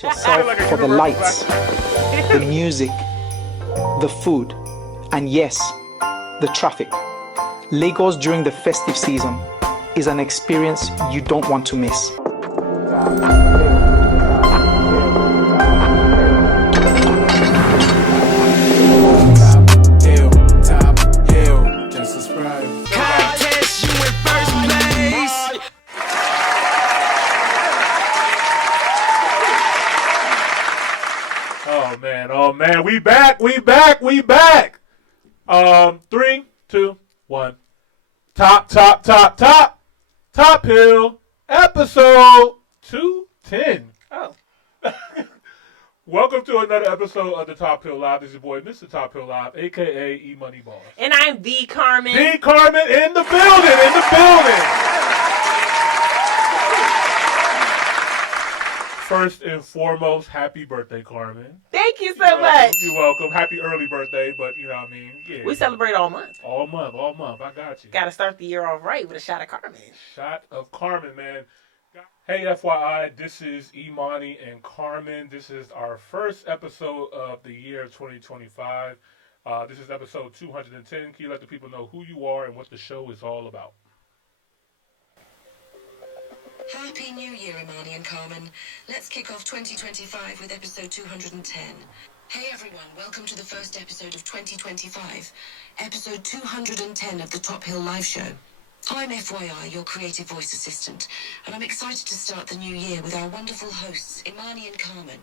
Brace yourself for the lights, the music, the food, and yes, the traffic. Lagos during the festive season is an experience you don't want to miss. Oh man, we back. 3, 2, 1. Top Hill, episode 210. Oh. Welcome to another episode of the Top Hill Live. This is your boy, Mr. Top Hill Live, aka Imani Boss. And I'm the Carmen. The Carmen in the building. First and foremost, happy birthday, Carmen. Thank you so much. You're welcome. Happy early birthday, but you know what I mean? Yeah. We celebrate all month. All month. I got you. Got to start the year off right with a shot of Carmen. Shot of Carmen, man. Hey, FYI, this is Imani and Carmen. This is our first episode of the year 2025. This is episode 210. Can you let the people know who you are and what the show is all about? Happy New Year, Imani and Carmen. Let's kick off 2025 with episode 210. Hey everyone, welcome to the first episode of 2025, episode 210 of the Top Hill Live Show. I'm FYI, your creative voice assistant, and I'm excited to start the new year with our wonderful hosts, Imani and Carmen.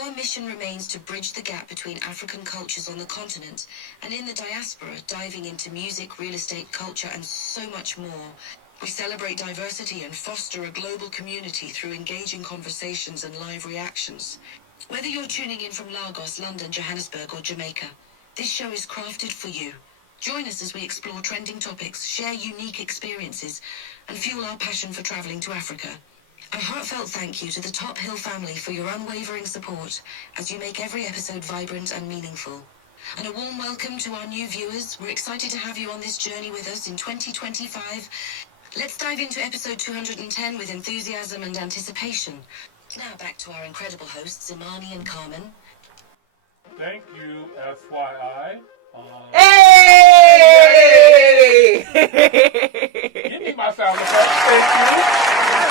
Our mission remains to bridge the gap between African cultures on the continent and in the diaspora, diving into music, real estate, culture, and so much more. We celebrate diversity and foster a global community through engaging conversations and live reactions. Whether you're tuning in from Lagos, London, Johannesburg, or Jamaica, this show is crafted for you. Join us as we explore trending topics, share unique experiences, and fuel our passion for traveling to Africa. A heartfelt thank you to the Top Hill family for your unwavering support as you make every episode vibrant and meaningful. And a warm welcome to our new viewers. We're excited to have you on this journey with us in 2025. Let's dive into episode 210 with enthusiasm and anticipation. Now back to our incredible hosts, Imani and Carmen. Thank you, FYI. Hey! Give me my sound effects.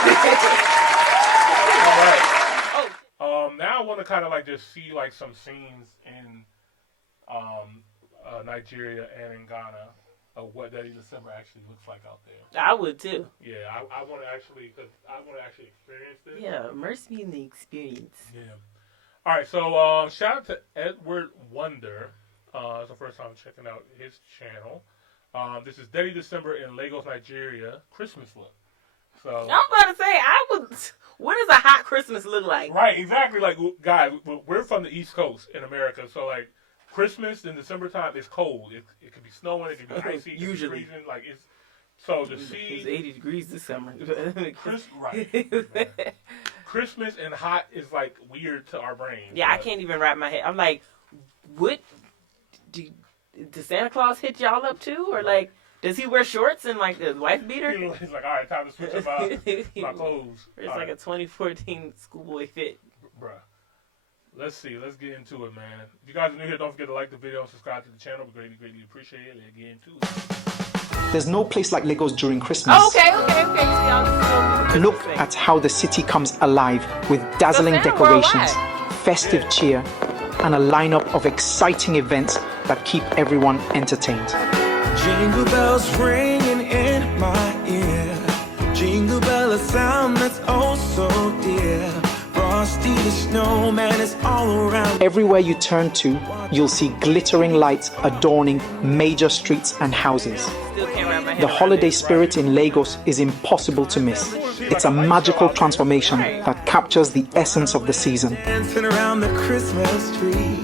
Thank you. All right. Now I want to kind of like just see like some scenes in Nigeria and in Ghana of what Daddy December actually looks like out there. I would too. Yeah, I want to actually, because I want to actually experience this. Yeah, immerse me in the experience. Yeah. All right, so shout out to Edward Wonder. It's the first time checking out his channel. This is Daddy December in Lagos, Nigeria, Christmas look. So I'm about to say, what does a hot Christmas look like? Right, exactly. Like, guys, we're from the East Coast in America, so like Christmas in December time is cold. It could be snowing, it could be icy, usually freezing. Like it's so to see it's 80 degrees this summer. Right. Christmas and hot is like weird to our brain. Yeah, I can't even wrap my head. I'm like, what? Does Santa Claus hit y'all up too, or like, does he wear shorts and like the wife beater? He's like, all right, time to switch up my clothes. It's all like a 2014 schoolboy fit. Bruh. Let's see. Let's get into it, man. If you guys are new here, don't forget to like the video and subscribe to the channel. We greatly appreciate it. Let's get into it. There's no place like Lagos during Christmas. Oh, okay. Look at how the city comes alive with dazzling decorations, festive cheer, and a lineup of exciting events that keep everyone entertained. Jingle bells ringing in my ear. Jingle bell, a sound that's oh so dear. Frosty the snowman is all around. Everywhere you turn to, you'll see glittering lights adorning major streets and houses. The holiday spirit in Lagos is impossible to miss. It's a magical transformation that captures the essence of the season. Dancing around the Christmas tree,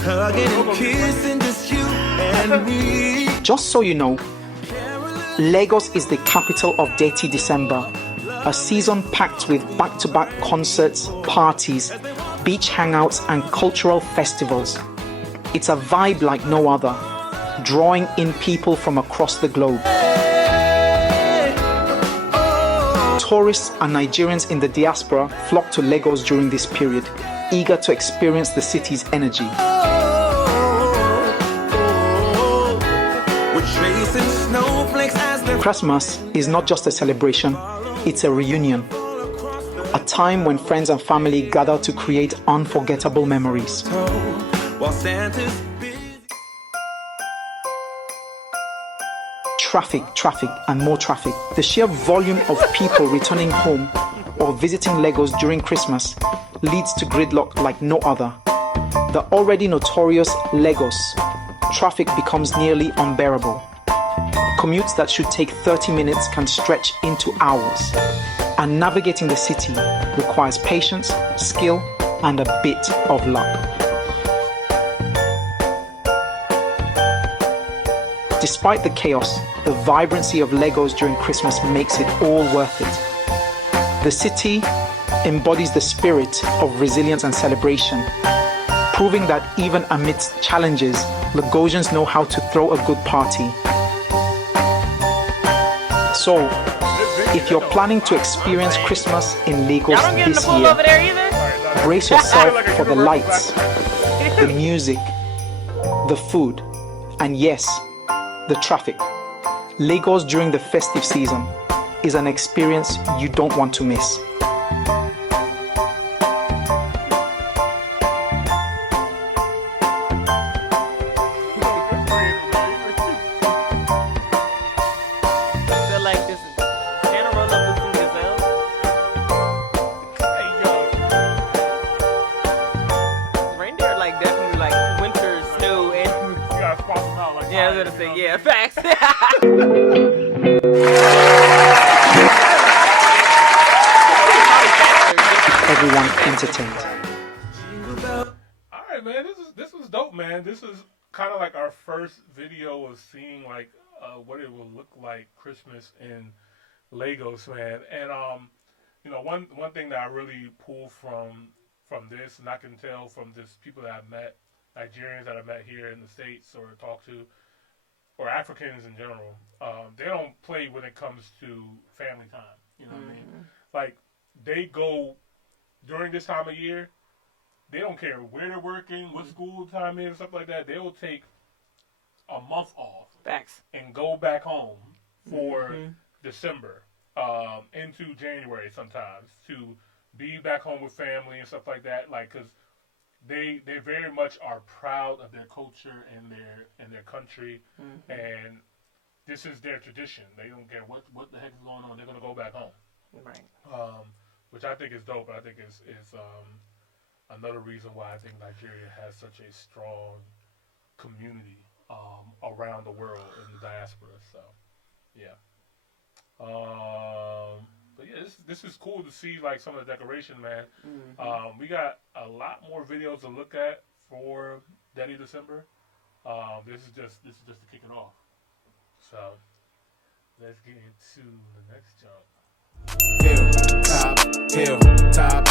hugging and kissing just you and me. Just so you know, Lagos is the capital of Dirty December, a season packed with back-to-back concerts, parties, beach hangouts, and cultural festivals. It's a vibe like no other, drawing in people from across the globe. Tourists and Nigerians in the diaspora flock to Lagos during this period, eager to experience the city's energy. Christmas is not just a celebration, it's a reunion. A time when friends and family gather to create unforgettable memories. Traffic, and more traffic. The sheer volume of people returning home or visiting Lagos during Christmas leads to gridlock like no other. The already notorious Lagos, traffic becomes nearly unbearable. Commutes that should take 30 minutes can stretch into hours. And navigating the city requires patience, skill, and a bit of luck. Despite the chaos, the vibrancy of Lagos during Christmas makes it all worth it. The city embodies the spirit of resilience and celebration, proving that even amidst challenges, Lagosians know how to throw a good party. So, if you're planning to experience Christmas in Lagos this year, brace yourself for the lights, the music, the food, and yes, the traffic. Lagos during the festive season is an experience you don't want to miss. Yeah, facts. Everyone entertained. All right, man. This was dope, man. This is kind of like our first video of seeing like what it will look like Christmas in Lagos, man. And you know, one thing that I really pull from this, and I can tell from just people that I've met, Nigerians that I've met here in the States or talked to, or Africans in general, they don't play when it comes to family time. You know what I mean? Like, they go, during this time of year, they don't care where they're working, what school time is, stuff like that. They will take a month off. Facts. And go back home for December, into January sometimes, to be back home with family and stuff like that. Like, because they very much are proud of their culture and their country, and this is their tradition. They don't care what the heck is going on. They're gonna go back home, right? Which I think is dope. I think is another reason why I think Nigeria has such a strong community around the world in the diaspora. So, yeah. But yeah, this is cool to see like some of the decoration, man. We got a lot more videos to look at for Daddy December. This is just to kick it off. So let's get into the next jump. Hill, top,